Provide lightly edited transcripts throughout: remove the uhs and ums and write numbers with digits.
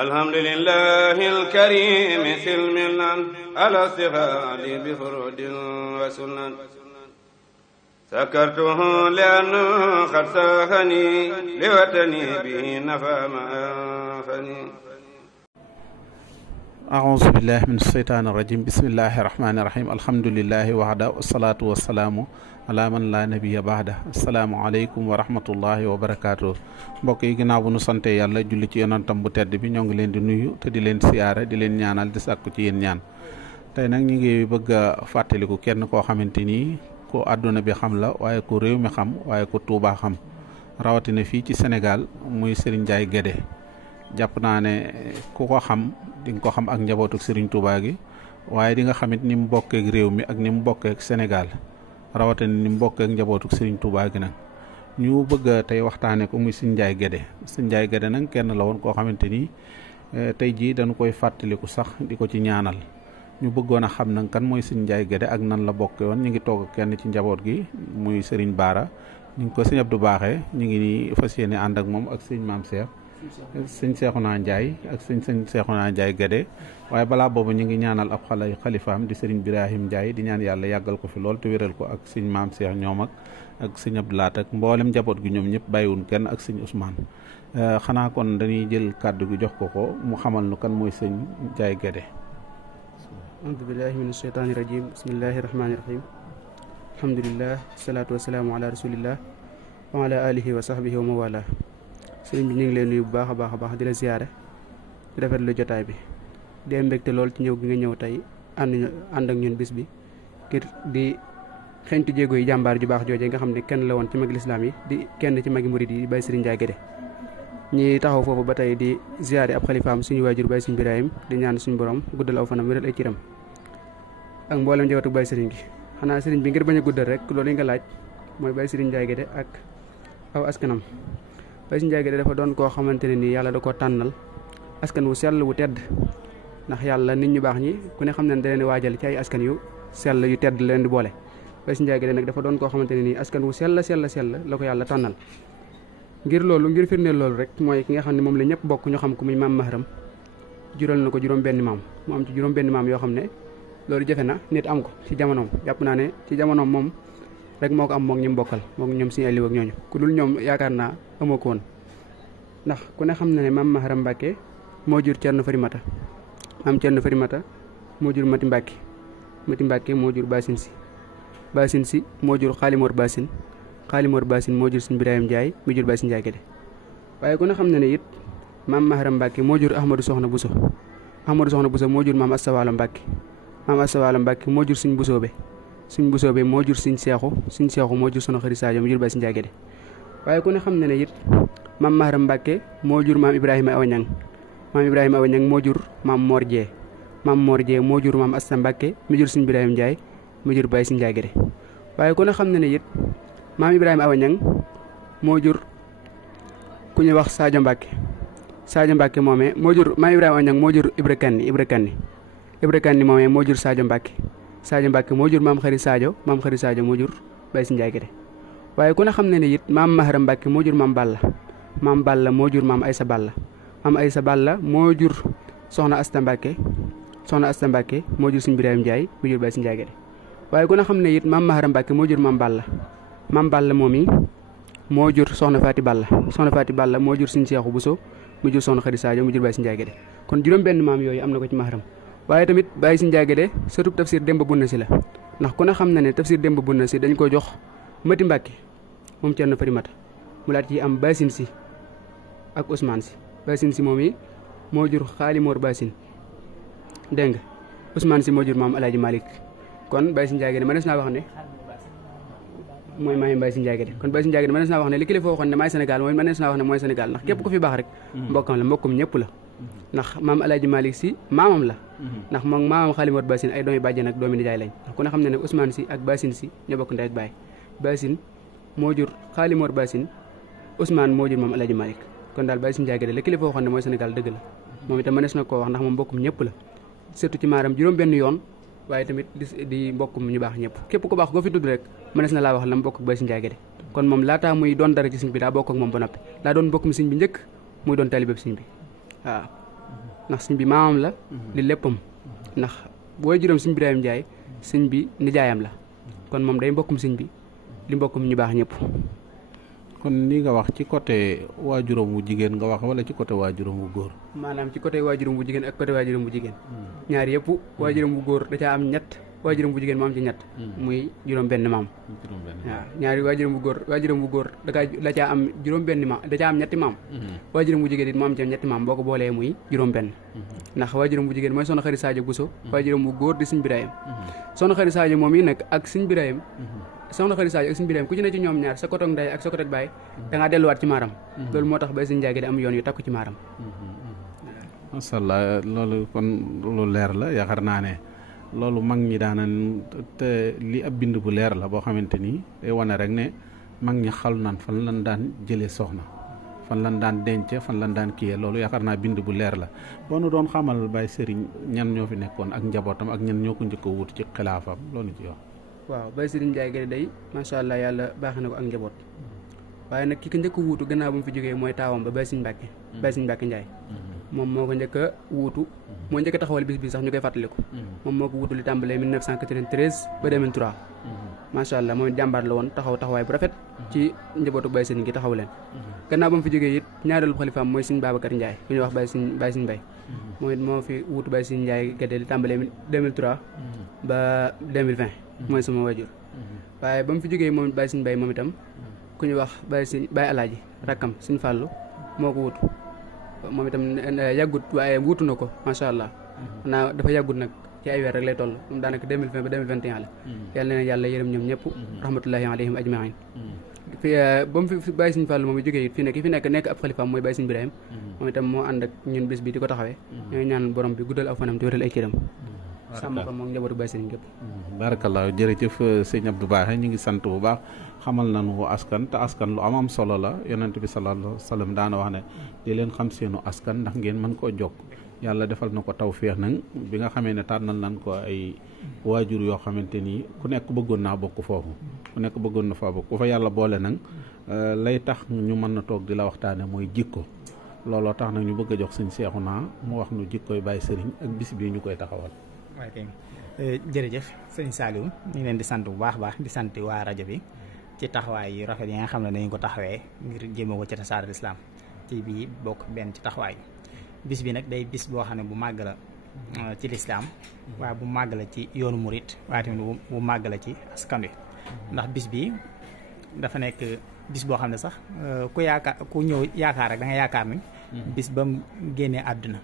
alhamdulillahi alkarimi silmilan ala sihadi bi furudin wa sunan sakartuhu lianna qad sahani liwatani bihi nafa ma anfani a'uuzu billahi min asheytaani irajim bismillahi irrahmani irrahim alhamdulillahi wahda wasalaatu wasalaamu ala man la nabiya baada asalaamu aleykum wa rahmatullahi wa barakaatu. mbokk yi ginnaaw bu nu sante yàlla julli ci yonantam bu tedd bi ñoo ngi leen di nuyu te di leen siyaare di leen ñaanal di sàkku ci yéen ñaan. tey nag ñu ngi bëgg a fàttaliku kenn koo xamante ni ku àdduna bi xam la waaye ku réew mi xam waaye ku Tuubaa xam rawatina fii ci Sénégal muy Serigne Ndiaye Guédé. jàpp naa ne ku ko xam di nga ko xam ak njabootu Serigne Touba gi waaye di nga xamit ni mu bokkeek réew mi ak ni mu bokkeek Sénégal rawatina ni mu bokkeek njabootu Serigne Touba gi nag ñu bëgg a tey waxtaane ko muy Serigne Ndiaye Guédé. Serigne Ndiaye Guédé nag kenn la woon koo xamante ni tey jii dañu koy fàttaliku sax di ko ci ñaanal ñu bëggoon a xam nag kan mooy Serigne Ndiaye Guédé ak nan la bokke woon. ñu ngi toog ak kenn ci njaboot gi muy Serigne Bara ñu ngi ko Serigne Abdou Baaxee ñu ngi nii fas yéene ànd ak moom ak Serigne Mame Cheikh sëñ Seexuna Njaay ak sëñ Seexuna Njaay Guédé. waaye balaa boobu ñu ngi ñaanal ab xalifaam di sëriñ Birahim Njaay di ñaan yàlla yàggal ko fi lool te wéral ko ak sëñ Maam Seex ñoom ak sëñ Abdou Lahat ak mboolem njaboot gi ñoom ñëpp bàyyiwun kenn ak sëñ Ousmane. xanaa kon dañuy jël kàddu gi jox ko mu xamal nu kan mooy sëñ Njaay Guédé. auzu billaahi mina sheytaani rajiim bismillaahi rahmaani rahiim alhamdulilah salaatu wasalaamu ala rasulillah wa ala alihi wa sahbihi wa mawala. sëriñ bi ñu ngi leen nuyu bu baax a baax di la ziyaare di rafetlu jotaay bi di am mbégte lool ci ñëw gi nga ñëw tey ànd ak ñun bis bi ngir di xeñtu jéego yi jàmbaar ju baax jooje nga xam ne kenn la woon ci mag lislaam yi di kenn ci magi murid yi bay Serigne Ndiaye Guédé. ñi taxaw foofu ba tey di ziyaare ab xalifaam suñu waajur bay Serigne Birahim di ñaan suñu borom guddal aw fanam wéral ay ciram ak mboolem njabootu bay Serigne gi. xanaa Serigne bi ngir bañ a guddal rek loolu yi nga laaj mooy bay Serigne Ndiaye Guédé ak aw askanam. Baye Serigne Ndiaye Guédé dafa doon koo xamante ne nii yàlla da koo tànnal askan wu sell wu tedd ndax yàlla nit ñu baax ñi ku ne xam ne da leen di waajal ci ay askan yu sell yu tedd leen di boole. Baye Serigne Ndiaye Guédé nag dafa doon koo xamante ne nii askan wu sell la ko yàlla tànnal. ngir firndeel loolu rek mooy ki nga xam ne moom la ñëpp bokk ñu xam ko muy maam Mahram jural na ko juróom-benni maam mu am ci juróom-benni maam yoo xam ne loolu jafe na nit am ko ci jamonoom. jàpp naa ne ci jamonoom moom rek moo ko am moom ñu mbokkal moom ñoom Serigne Aliou ak ñooñu ku dul ñoom yaakaar naa amoo ko woon. ndax ku ne xam na ne maam Mahram Mbàkke moo jur Cerno Farimata maam Cerno Farimata moo jur Mati Mbàkke Mati Mbàkke moo jur Basin Si Basin Si moo jur Xaalimor Basin Xaalimor Basin moo jur Sëñ Birahim Njaay mu jur Baye Serigne Ndiaye Guédé. waaye ku ne xam na ne it maam Mahram Mbàkke moo jur Ahmadou Soxna Bousso Ahmadou Soxna Bousso moo jur maam Astawaalo Mbàkke maam Astawaalo Mbàkke moo jur Sëñ Busoobe Sëñ Busoobe moo jur Sëñ Seexu moo jur Soxna Xari Sadio mu jur Baye Serigne Ndiaye Guédé. waaye ku ne xam na ne it maam Mahram Mbàkke moo jur maam Ibrahima Awañang maam Ibrahima Awañang moo jur maam Mor Jee moo jur maam Asta Mbàkke mi jur Sëñ Birahim Njaay mu jur Baye Serigne Ndiaye Guédé. waaye ku ne xam na ne it maam Ibrahima Awañang moo jur ku ñuy wax Sadio Mbàkke moomee moo jur maam Ibrahima Awañang moo jur Ibra Kanni moomee moo jur Sadio Mbàkke moo jur maam Xari Sadio moo jur Baye Serigne Ndiaye Guédé. waaye ku ne xam ne ne it maam Mahram Mbàkke moo jur maam Balla moo jur maam Aysa Balla moo jur soxna Asta Mbàkke moo jur Sëñ Birahim Njaay mu jur Baye Serigne Ndiaye Guédé. waaye ku ne xam ne it maam Mahram Mbàkke moo jur maam Balla moom yi moo jur soxna Faati Balla moo jur Sëñ Seexu Buso mu jur soxna Xadi Sadio mu jur Baye Serigne Ndiaye Guédé. kon juróom benn maam yooyu am na ko ci Mahram. waaye tamit Baye Serigne Ndiaye Guédé sëtub Tafsir Demba Bunna Si la ndax ku ne xam na ne Tafsir Demba Bunna Si dañ ko jox Mati Mbàkke moom Cerno Farimata mu laat ci am Basin Si ak Ousmane Si. Basin Si moom yi moo jur Xaalimor Basin dégg nga Ousmane Si moo jur maam Alaaji Malick. kon Baye Serigne Ndiaye Guédé mënees naa wax ne mooy maay Baye Serigne Ndiaye Guédé. kon Baye Serigne Ndiaye Guédé mënees naa wax ne li kilifa waxoon ne maay Sénégal mooy mënees naa wax ne mooy Sénégal ndax képp ku fi baax rek mbokkum ñëpp la. ndax maam Alaaji Malick Si maamam la. ndax moom maamam Xaalimor Basin ay doomi bàjjen ak doomi nijaay lañ ndax ku ne xam ne ne Ousmane Si ak Basin Si ñoo bokk ndey ak baay. Basin moo jur Xaalimor Basin Ousmane moo jur maam Alaaji Malick. kon daal Baye Serigne Ndiaye Guédé la kilifa waxoon ne mooy Sénégal dëgg la moom itam mënees na koo wax ndax moom mbokkum ñëpp la surtout ci maaram juróom benn yoon waaye tamit di mbokkum ñu baax ñëpp képp ku baax koo fi tudd rek mënees na laa wax la mu bokk ak Baye Serigne Ndiaye Guédé. kon moom laataa muy doon dara ci sëñ bi daa bokk ak moom ba noppi daa doon mbokkum sëñ bi njëkk muy doon talibeb sëñ bi waaw. ndax sëñ bi maamam la di léppam ndax waajuram sëñ Birahim Ndiaye sëñ bi nijaayam la kon moom day mbokkum sëñ bi li mbokkum ñu baax ñëpp. kon li nga wax ci côté waajuram wu jigéen nga wax wala ci côté waajuram wu góor. maanaam ci côté waajuram bu jigéen ak côté waajuram bu jigéen. ñaar yëpp waajuram bu góor da caa am ñett waajuram bu jigéen mu am ci ñett. muy juróom-benn maam. waaw ñaari waajuram bu góor da caa am juróom-benn maam da caa am ñetti maam. waajuram bu jigéen it mu am ci ñetti maam boo ko boolee muy juróom-benn. ndax waajuram bu jigéen mooy soxna Xari Sadio Bousso. waajuram bu góor di sëñ Birahim. soxna Xari Sadio moom yi nag ak sëñ Birahim. soxna Xari Sadio ak sëñ Birahim ku ci ne ci ñoom ñaar sa kotok ndey ak sa kotok baay da ngaa delluwaat ci maaram. loolu moo tax bay sëñ Njaay gi di am yoon yu takku ci maaram. macha allah loolu kon lu leer la yaakaar naa ne loolu mag ñi daanan te li ab bind bu leer la boo xamante ni day wane rek ne mag ñi xal naan fan lan daan jëlee soxna fan lan daan denc fan lan daan kiyee loolu yaakaar naa bind bu leer la boo nu doon xamal Baye Serigne ñan ñoo fi nekkoon ak njabootam ak ñan ñoo ko njëkk a wut ci xilaafam loolu ci wax. waaw Baye Serigne Ndiaye Guèye day macha allah yàlla baaxee na ko ak njaboot waaye nag ki ko njëkk a wuutu gannaaw ba mu fi jógee mooy taawam ba Baye Serigne Mbacke Ndiaye moom moo ko njëkk a wuutu moo njëkk a taxawal bis bi sax ñu koy fàttaliku moom moo ko wuutu li tàmbalee 1993 ba 2003 macha allah moom jàmbaar la woon taxawaay bu rafet ci njabootu Baye Serigne gi taxaw leen gannaaw ba mu fi jógee it ñaareelu xalifaam mooy Serigne Babacar Ndiaye ku ñuy wax Baye Serigne Mbaye moom it moo fi wuutu Baye Serigne Ndiaye Guèye li tàmbalee 2003 ba 2020 mooy sama wajur waaye ba mu fi jógee moom Baye Serigne Mbaye moom itam ku ñuy wax Baye Alaaji rakkam Serigne Fallou moo ko wuutu moom itam yàggut waaye wuutu na ko macha allah xanaa dafa yàggut nag ci ay weer rek lay toll moom daanaka 2020 ba 2021 la yàlla na yàlla yërëm ñoom ñëpp rahmatullahi alayhim ajmain ba mu fi Baye Serigne Fallou moom i jógee it fi nekk ab xalifaam mooy Baye Serigne Birahim moom itam moo ànd ak ñun bés bi di ko taxawee ñooy ñaan borom bi guddal aw fanam te wéral ay cëram sàmm ko moom njabootu Baye Serigne gépp barakallah jërëjëf sëñ Abdou Baaxe ñu ngi sant bu baax xamal nañu askan te askan lu am solo la yonent bi sallallahu alayhi wa sallam daana wax ne di leen xam seenu askan ndax ngeen mën koo jokk yàlla defal na ko tawféex nag bi nga xamee ne tànnal nañ ko ay waajur yoo xamante ni ku nekk bëggoon naa bokk foofu ku nekk bëggoon na faa bokk ku fa yàlla boole nag lay tax ñu mën na toog di la waxtaane mooy jikko looloo tax nag ñu bëgg a jox sëñ Seexuna mu wax nu jikkooy Baye Serigne ak bis bii ñu koy taxawal. jërëjëf sëñ Saliou ñu ngi leen di sant bu baax di sant waa rajo bi ci taxawaay yu rafet yi nga xam ne dañu ko taxawee ngir jéem ko ci tasaare lislaam ci bii bokk benn ci taxawaay bis bi nag day bis boo xam ne bu màgg la ci lislaam waaye bu màgg la ci yoonu murit waaye tamit bu màgg la ci askan wi ndax bis bi dafa nekk bis boo xam ne sax ku ñëw yaakaar rek da nga yaakaar ni bis ba mu génnee àdduna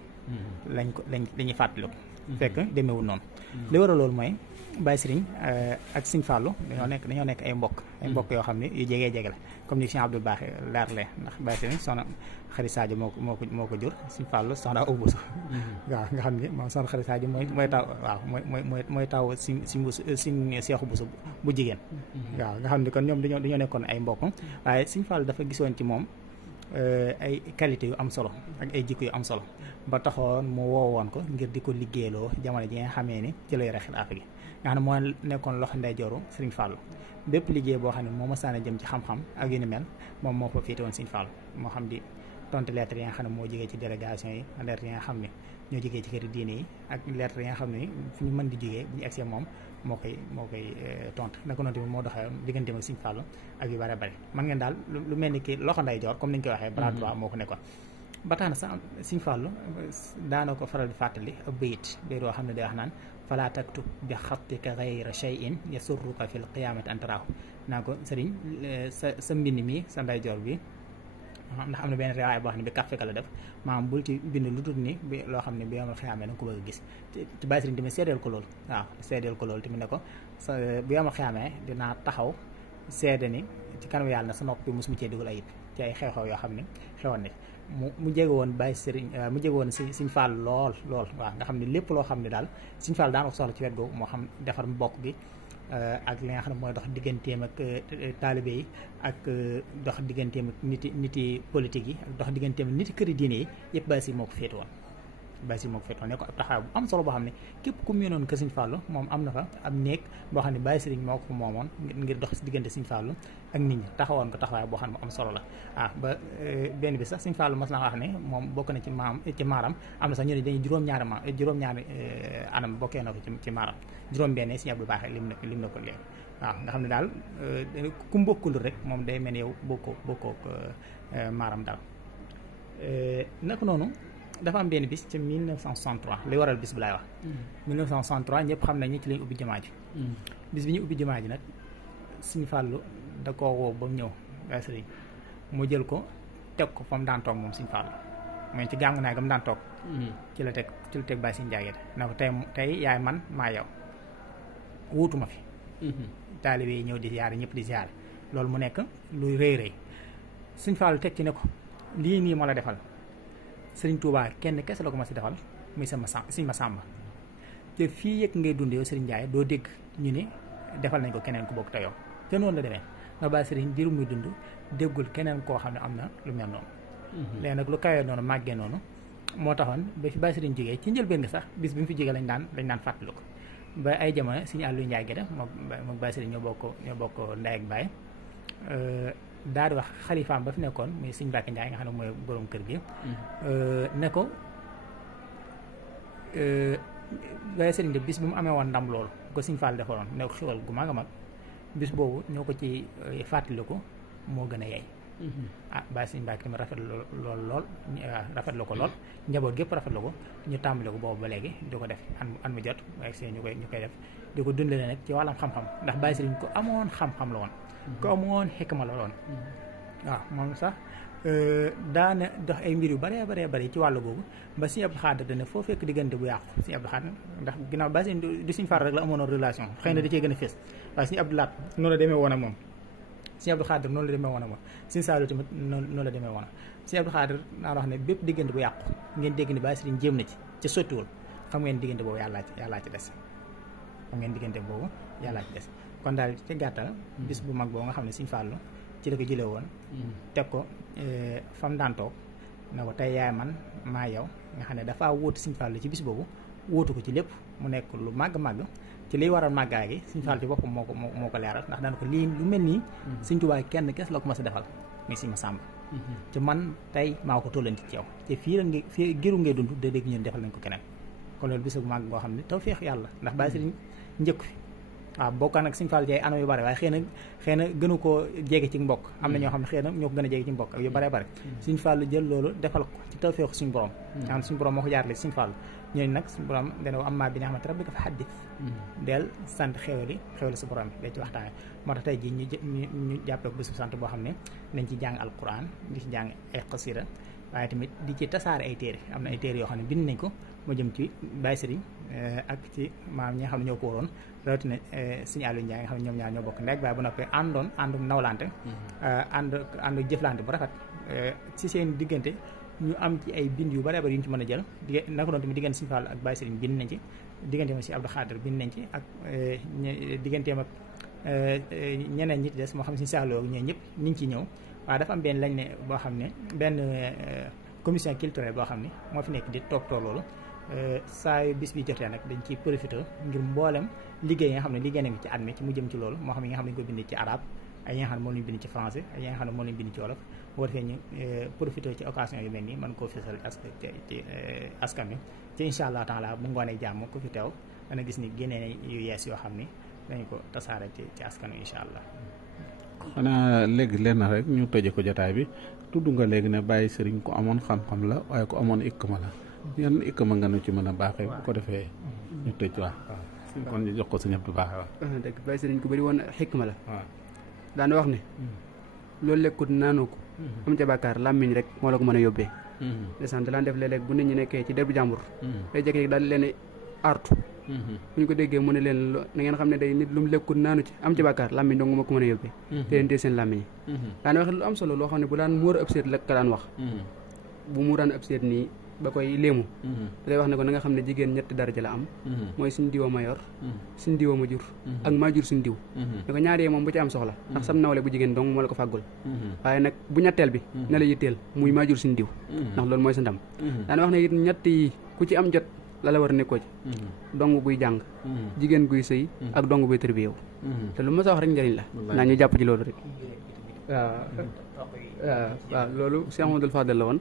lañuy fàttaliku fekk demeewul noonu li war a loolu mooy Baye Serigne ak Serigne Fallou dañoo nekk ay mbokk yoo xam ne yu jege la comme ni Cheikh Abdou Baax leerle ndax Baye Serigne soxna Xari Sadio moo ko jur Serigne Fallou soxna Awa Bousso waaw nga xam ne moom soxna Xari Sadio mooy taw waaw mooy taw Serigne Seexu Bousso bu jigéen waaw nga xam ne kon ñoom dañoo nekkoon ay mbokk waaye Serigne Fallou dafa gisoon ci moom ay qualité yu am solo ak ay jikko yu am solo ba taxoon mu woowoon ko ngir di ko liggéeyloo jamono ji nga xamee ni ci lay rek xilaafa gi nga xam ne moo nekkoon loxo ndeyjooru Serigne Fallou bépp liggéey boo xam ne moo ma sànni jëm ci xam-xam ak yu ni mel moom moo fa féete woon Serigne Fallou moo xam di tontu lettre yi nga xam ne moo jógee ci délégation yi lettre yi nga xam ne ñoo jógee ci këri diine yi ak lettre yi nga xam ne fu ñu mën di jógee bu ñu egsee moom moo koy tontu naka noonu tamit moo doxee digganteem ak Serigne Fallou ak yu bare man ngeen daal lu mel ni ki loxo ndeyjoor comme ni ñu koy waxee bras droit moo ko nekkoon ba tax na sax Serigne Fallou daana ko faral di fàttali ab bayit yoo xam ne day wax naan fala taktub bi xattika gayra shay'in yasurruka fil qiyamati an taraahu naa ko sëriñ sa mbind mi sa ndeyjoor bi ndax am na benn riwaaya boo xam ne bi kàffeka la def maanaam bul ci bind lu dul ni bi loo xam ne bi yomal xiyaamee nanga ko bëgg a gis ci Baye Serigne tamit seedeel ko loolu waaw seedeel ko loolu tamit ne ko sa bu yomal xiyaamee dinaa taxaw seede ni ci kanam yàlla na sa nopp bi mos mu cee dugal ayib ci ay xew-xew yoo xam ne xewoon na mu jege woon Baye Serigne mu jege woon Serigne Fall lool waaw nga xam ne lépp loo xam ne daal Serigne Fall daan ko soxla ci wet googu moo xam defar mbokk gi ak li nga xam ne mooy dox digganteem ak taalibe yi ak dox digganteem ak niti politique yi ak dox digganteem ak niti këri diine yi yëpp Baye Serigne moo ko féete woon Baye Serigne moo ko féetoon ne ko ab taxawaay bu am solo boo xam ne képp ku miinoon kër Serigne Fallou moom am na fa ab néeg boo xam ne Baye Serigne moo ko moomoon ngir dox si diggante Serigne Fallou ak nit ñi taxawoon ko taxawaay boo xam ne bu am solo la ba benn bi sax Serigne Fallou mas na wax ne moom bokk na ci maaram am na sax ñu ne dañuy juróom-ñaari anam bokkee na ko ci maaram juróom-benn Serigne Abdou Baaxe lim na ko léegi nga xam ne daal ku mbokkul rek moom day mel ne yow bokkoo maaram daal naka noonu dafa am benn bis ci 1963 li waral bis bi laay wax 1963 ñëpp xam nañ ñi ci lañ ubbi jumaa ji bis bi ñu ubbi jumaa ji nag Serigne Fallou da koo woo ba mu ñëw Baye Serigne mu jël ko teg ko fa mu daan toog moom Serigne Fallou mooy ci gàngu naay ga mu daan toog ci la teg Baye Serigne Ndiaye na ko tey yaay man maa yow wuutuma fi taalibe yi ñëw di ziyaare ñëpp di ziyaare loolu mu nekk luy rëy rëy Serigne Fallou teg ci ne ko lii nii moo la defal Serigne Touba kenn kese la ko ma si defal muy Serigne Massamba te fii yëg ngay dund yow Serigne Ndiaye doo dégg ñu ne defal nañ ko keneen ku bokk te yow te noonu la demee nga Baye Serigne diiru muy dund déggul keneen koo xam ne am na lu mel noonu léegi nag lu kawee noonu màggee noonu moo taxoon ba fi Baye Serigne jógee ci njëlbeen nga sax bis bi mu fi jógee lañ daan fàttali ko ba ay jamono Serigne Aliou Ndiaye Guède moom Baye Serigne ñoo bokk ndey ak baay daal di wax xalifaam ba fi nekkoon muy Serigne Mbacke Ndiaye nga xam ne mooy borom kër gi ne ko Baye Serigne de bis bi mu amee woon ndam loolu ko Serigne Fall defaroon ne ko xewal gu mag a mag bis boobu ñoo ko ci fàttaliku moo gën a yey Baye Serigne Mbacke tamit rafetlu ko lool njaboot gépp rafetlu ko ñu tàmbale ko boobu ba léegi di ko def an mu jot ak seen ñu koy def di ko dundale nag ci wàllam xam-xam ndax Baye Serigne ko amoon xam-xam la woon ko amoon xikma la woon moom sax daana dox ay mbir yu bare ci wàllu googu ba Serigne Abdou Khadre dana foo fekk diggante bu yàqu Serigne Abdou Khadre ndax ginnaaw Baye Serigne du Serigne Fall rek la amoon relation xëy na da cee gën a fees waaye Serigne Abdou Lahat noonu la demee woon ak moom Serigne Abdou Khadre noonu la demee woon ak moom Serigne Saliou tamit noonu la demee woon Serigne Abdou Khadre naa wax ne bépp diggante bu yàqu ngeen dégg ni Baye Serigne jéem na ci sottiwul xam ngeen diggante boobu yàllaa ci des kon daal ci gàttal bis bu mag boobu nga xam ne Serigne Fallou ci la ko jëlee woon teg ko fam daan toog na ko tey yaay man maa yow nga xam ne dafa wóotu Serigne Fallou ci bis boobu wóotu ko ci lépp mu nekk lu màgg ci liy waral màggaay gi Serigne Fallou ci boppam moo ko leeral ndax daan ko lii lu mel nii Serigne Touba kenn kes la ko mas a defal muy Serigne Massamba ci man tey maa ko tollanti ci yow te fii giru ngay dund da dégg ñun defal nañ ko keneen kon loolu bis bu màgg boo xam ne tawfeex yàlla ndax Baye Serigne njëkk fi bokkaan nag Serigne Fallou ci ay anam yu bare waaye xëy na gënu koo jege ci mbokk am na ñoo xam ne xëy na ñoo ko gën a jege ci mbokk ak yu bare Serigne Fallou jël loolu defal ko ci tawfeexu suñu borom nga xam ne suñu borom moo ko jaarale ci Serigne Fallou ñooñu nag suñu borom dana am maa bi nga xamante rabbika fa haddith del sant xéwali sa borom bi da ci waxtaane moo tax tey jii ñu jàppee ko bés bu sant boo xam ne nañ ci jàng alquran di ci jàng ay xasida waaye tamit di ci tasaare ay téere am na ay téere yoo xam ne bind nañ ko mu jëm ci Baye Serigne ak ci maam ñi nga xam ne ñoo ko waroon rawatina Serigne Aliou Ndiaye nga xam ne ñoom ñaar ñoo bokk ndek baay bu noppee àndu nawlante ànd jëflante bu rafet ci seen diggante ñu am ci ay bind yu bare yu ñu ci mën a jël naka doon tamit diggante Serigne Fallou ak Baye Serigne bind nañ ci digganteem ak si Abdou Khadre bind nañ ci ak digganteem ak ñeneen ñi ci des moo xam ne Serigne Saliou ak ñooñu ñëpp ñu ngi ci ñëw waaye dafa am benn lañ ne boo xam ne benn commission culturelle boo xam ne moo fi nekk di toog loolu saa yu bis bi jotee nag dañ ciy profité ngir mboolem liggéey yi nga xam ne liggéey nañ ci at mi ci mu jëm ci loolu moo xam yi nga xam ne dañ ko bind ci arabe ay yi nga xam ne moom lañu bind ci français ay yi nga xam ne moom lañu bind ci wolof boo defee ñu profité ci occasion yu mel nii mën koo fésal ci askan wi ci incha allah taala bu ngoonee jàmm ku fi teew dana gis ni génnee yu yees yoo xam ni dañu ko tasaare ci askan wi incha allah. xanaa léegi lenn rek ñu tëje ko jotaay bi tudd nga léegi ne Baye Serigne ku amoon xam-xam la waaye ku amoon ikma la yan ikma nga nu ci mën a baaxee bu ko defee ñu tëj kon ñu jox ko sa ñëpp du baaxee waaw. dëgg Baye Serigne ku bëri woon xikma la. waaw daana wax ne. loolu lekkut naanoo ko. am ca bàkkaar làmmiñ rek moo la ko mën a yóbbee. desante laan def léeg-léeg bu nit ñi nekkee ci derbu jàmbur. day jékki daal leen artu. bu ñu ko déggee mu ne leen na ngeen xam ne day nit lu mu lekkut naanu ci am ci bàkkaar làmmiñ dong ma ko mën a yóbbee. te leen tee seen làmmiñ yi. daana wax lu am solo loo xam ne bu daan muur ab seet la ka daan wax. bu muuraan ab seet nii ba koy léemu da koy wax ne ko na nga xam ne jigéen ñetti daraja la am mooy suñ diwa ma yor suñ diwa ma jur ak maa jur suñ diw ne ko ñaari moom bu ci am soxla ndax sam nawle bu jigéen dong moo la ko fàggul waaye nag bu ñetteel bi na la yitteel muy maa jur suñ diw ndax loolu mooy sa ndam daana wax ne it ñett yi ku ci am jot la war a nekkoo ci dong buy jàng jigéen guy sëy ak dong buy tërbiyewu te lu ma sa wax rek njëriñ la naa ñu jàpp ci loolu rek waaw loolu Cheikh Amadou Fadel la woon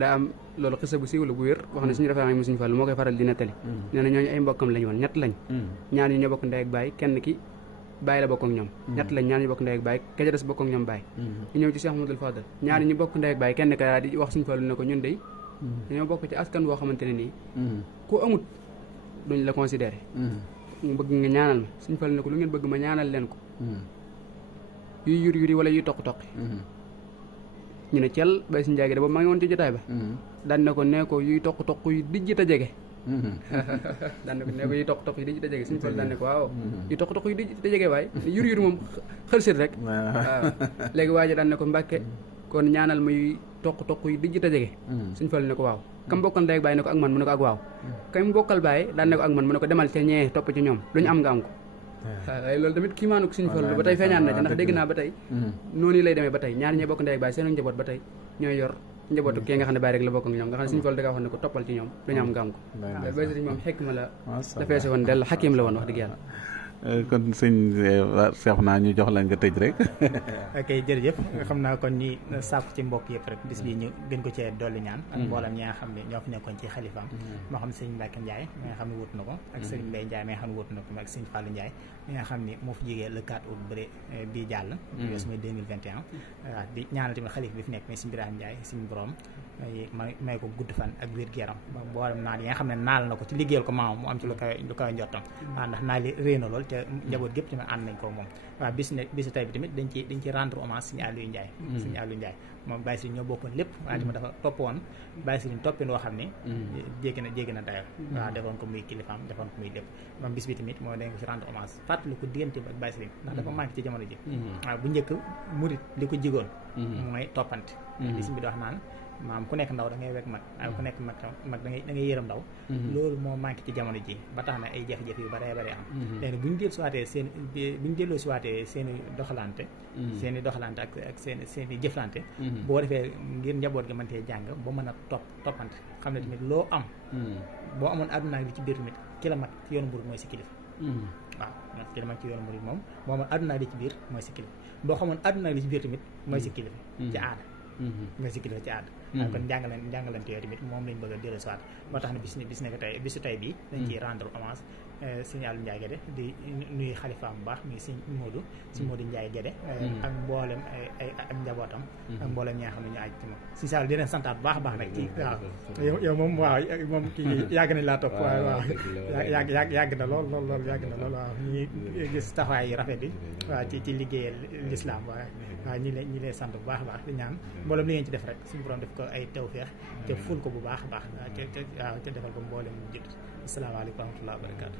daa am loolu xisa bu siiw la bu wér wax ne suñu rafet mu suñu Fallu moo koy faral di nettali nee na ñooñu ay mbokkam lañ woon ñett lañ ñaar ñu ñoo bokk ndey ak baay kenn ki baay la bokk ak ñoom ñett lañ ñaar ñu bokk ndey ak baay ka ca des bokk ak ñoom baay ñu ñëw ci Cheikh Amadou Fadel ñaar ñu bokk ndey ak baay kenn ka di wax suñu Fallu ne ko ñun dey dañoo bokk ci askan boo xamante ne nii ku amut duñ la considéré mu bëgg nga ñaanal ma suñu Fallu ne ko lu ngeen bëgg ma ñaanal leen ko yuy yur yuri wala yuy toq-toqi ñu ne cel bay si njaagi de boobu maa ngi woon ci jotaay ba daan ne ko nee ko yuy toq-toq yu dijj ta jege daan ne ko nee ko yuy toq-toq yu dijj ta jege suñu Fallu daan ne ko waaw yuy toq-toq yu dijj ta jege waay yur yuri moom xëlsit rek waaw léegi waa ji daan ne ko Mbàkke kon ñaanal ma yuy toq-toq yu dijj ta jege suñu Fallu ne ko waaw kam bokkal ndey ak baay ne ko ak man mu ne ko ak waaw kam bokkal baay daan ne ko ak man mu ne ko demal ca ñee topp ci ñoom lu ñu am nga am ko waaye loolu tamit kii maanu ko suñu Fallu ba tey feeñaan na ci ndax dégg naa ba tey noonu lay demee ba tey ñaar ñee bokk ndey ak baay seen njaboot ba tey ñooy yor njabootu kii nga xam ne baay rek la bokk ak ñoom nga xam ne suñu Fallu da ngaa wax ne ko toppal ci ñoom lu ñu am nga am ko bay sëriñ moom xekk ma la feese woon dell xakim la woon wax dëgg yàlla kon sëñ Cheikh naa ñu jox la nga tëj rek ok jërëjëf xam naa kon ñi sàkku ci mbokk yëpp rek bis bi ñu gën ko cee dolli ñaan ak mboolam ñi nga xam ne ñoo fi nekkoon ci xalifaam moo xam sëñ Mbacke Ndiaye mi nga xam ne wut na ko ak sëñ Mbaye Ndiaye mi nga xam ne wut na ko ak sëñ Fallou Ndiaye mi nga xam ne moo fi jógee le 4 août bëre bii jàll yos mooy 2021 waaw di ñaanal tamit xalif bi fi nekk mais sëñ Birahim Ndiaye suñu borom may ko gudd fan ak wér gu yaram mboolem naal yi nga xam ne naal na ko ci liggéeyal ko maamam mu am ci lu kawe njottam waaw ndax naal yi réy na lool njaboot gépp tamit ànd nañ ko moom waaw bisu tey bi tamit dañ ci rendre hommage suñu Aliou Ndiaye suñu Aliou Ndiaye moom Baye Serigne ñoo bokkoon lépp waaye li ma dafa topp woon Baye Serigne toppin woo xam ne jéggi na dayo waaw defoon ko muy kilifaam defoon ko muy lépp moom bis bi tamit moo dañ ko ci rendre hommage fàttali ko diggante ak Baye Serigne ndax dafa manqué ci jamono ji waaw bu njëkk murit li ko jigoon mooy toppante bis bi di wax naan maam ku nekk ndaw da ngay wekk mag waaye ku nekk mag da ngay yërëm ndaw loolu moo manqué ci jamono ji ba tax na ay jafe-jafe yu bare bare am léegi bu ñu delloo siwaatee seen i doxalante ak seen i jëflante boo defee ngir njaboot gi mën cee jàng ba mën a toppante xam ne tamit loo am boo amoon àdduna li ci biir tamit ki la mag ci yoonu murid mooy si kilifa waaw ki la mag ci yoonu murid moom boo amoon àdduna li ci biir mooy si kilifa boo xamoon àdduna li ci biir tamit mooy si kilifa ci aada mooy si kilifa ci aada kon njàngalante yooyu tamit moom lañ bëgg a dellu siwaat moo tax ne bisu tey bii dañ ciy rendre hommage sëñ Aliou Ndiaye Guédé di nuyu xalifaam bu baax muy sëñ Modou Ndiaye Guédé ak mboolem ak njabootam ak mboolem ñi nga xam ne ñu aj ci moom sëñ Sall di leen santaat bu baax a baax nag ci waaw yow moom waaw moom kii yàgg nañ laa topp waaw yàgg na lool waaw ñi gis taxawaay yi rafet yi waaw ci liggéeyal l'islam waaw ñi lay sant bu baax a baax di ñaan mboolem li ngeen ci def rek suñu borom def ko ay tawfeex te ful ko bu baax a baax waaw te defal ko mboolem jël asalaamaaleykum wa rahmatulah wa barakaatu.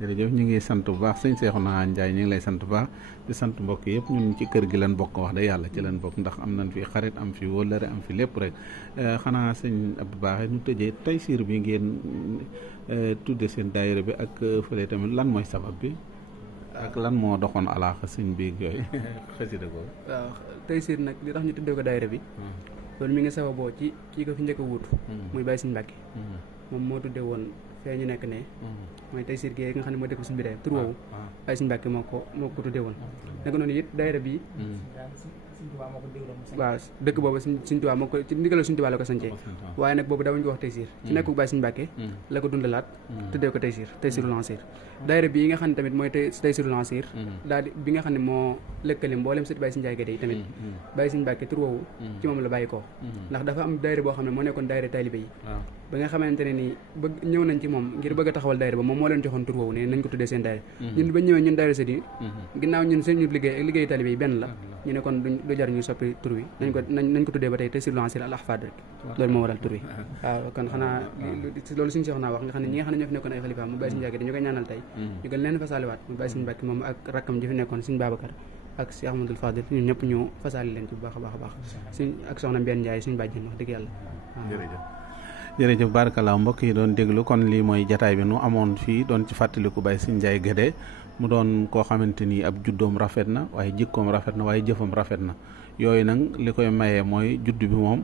jërëjëf ñu ngi sant bu baax sëñ Cheikhouna Ndiaye ñu ngi lay sant bu baax di sant mbokk yëpp ñun ci kër gi leen bokk wax dëgg yàlla ci leen bokk ndax am nañ fi xarit am fi wóllëre am fi lépp rek xanaa sëñ Abdou Baaxe ñu tëjee Taysiir bi ngeen tudde seen daayira bi ak fële tamit lan mooy sabab bi ak lan moo doxoon alaaxa sëñ bi yooyu xasida ko waaw Taysiir nag li tax ñu tuddee ko daayira bi loolu mi ngi sababoo ci kii ko fi njëkk a wuutu muy Baye Sëñ Mbàkke moom moo tuddee woon fee ñu nekk ne mooy Taysiir gi nga xam ne moo dëkk suñu biir tur woowu Baye Sëñ Mbàkke moo ko tuddee woon naka noonu it daayira bi waaw dëkk boobu Sëñ Tuubaa moo ko ci ndigalal Sëñ Tuubaa la ko sancee waaye nag boobu daawuñu ko wax Taysiir ci nekku Baye Sëñ Mbàkke la ko dundalaat tuddee ko Taysirul Ansir daayira bi yi nga xam ne tamit mooy Taysirul Ansir daal di bi nga xam ne moo lëkkale mboolem sëti Baye Sëñ Ndiaye Guédé yi tamit Baye Sëñ Mbàkke tur woowu ci moom la bàyyi ko ndax dafa am daayira boo xam ne moo nekkoon daayira taalibe yi ba nga xamante ne nii bëgg ñëw nañ ci moom ngir bëgg a taxawal daayira ba moom moo leen joxoon tur woowu ne nañ ko tuddee seen daayira ñun ba ñëwee ñun daayira sët yi ginnaaw ñun seen ñu liggéey ak liggéey taalibe yi benn la ñu ne kon du jar ñu soppi tur wi nañ ko tuddee ba tey Taysirul Ansir al ahfad rek loolu moo waral tur wi waaw kon xanaa loolu suñu Seex naa wax nga xam ne ñi nga xam ne ñoo fi nekkoon ay xalifa mu Baye Sëñ Ndiaye Guédé ñu koy ñaanal tey ñu gën leen fasaaliwaat mu Baye Sëñ Mbàkke moom ak rakkam ji fi nekkoon Sëñ Babacar ak Cheikh Ahmadou Fadil ñun ñëpp ñu fasaali leen ci bu baax a baax a baax suñ ak soxna Mbène Ndiaye suñu bàjjen wax dëgg yàlla jërëjëf jërëjëf barakalaa mbokk yi doon déglu kon lii mooy jataay bi nu amoon fii doon ci fàttaliku Baye Serigne Ndiaye Guédé mu doon koo xamante ni ab juddoom rafet na waaye jikkoom rafet na waaye jëfam rafet na yooyu nag li koy mayee mooy judd bi moom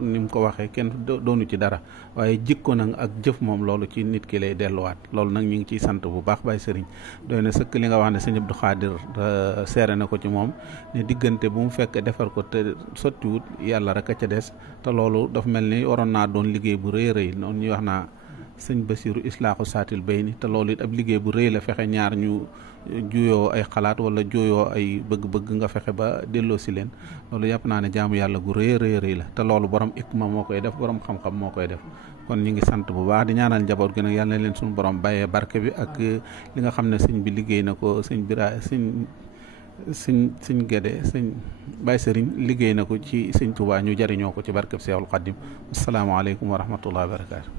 ni mu ko waxee kenn doonu ci dara waaye jikko nag ak jëf moom loolu ci nit ki lay delluwaat loolu nag ñu ngi ciy sant bu baax Baye Serigne doy na sëkk li nga wax ne sëñ Abdou Khadir seere na ko ci moom ne diggante bu mu fekk defar ko te sottiwut yàlla rek a ca des te loolu dafa mel ni waroon naa doon liggéey bu rëy rëy noonu ñuy wax naa sëñ Basiru islaaxu saatil bay ni te loolu it ab liggéey bu rëy la fexe ñaar ñu juyoo ay xalaat wala juyoo ay bëgg-bëgg nga fexe ba delloo si leen loolu yàpp naa ne jaamu yàlla gu rëy rëy la te loolu borom ikma moo koy def borom xam-xam moo koy def kon ñu ngi sant bu baax di ñaanal njaboot gi nag yàlla na leen suñu borom bàyyee barke bi ak li nga xam ne sëñ bi liggéey na ko sëñ bira sëñ Guédé sëñ Baye Serigne liggéey na ko ci sëñ Touba ñu jariñoo ko ci barkeb Seexul Xaddim asalaamaaleykum wa rahmatullahi wa barakaatu.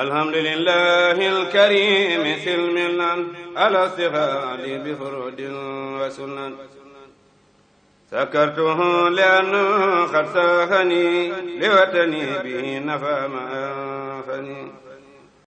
alhamdulillahi alkarimi silmilan ala sihadi bi furudin wa sunan sakartuhu lianna qad sahani liwatani bihi nafa ma anfani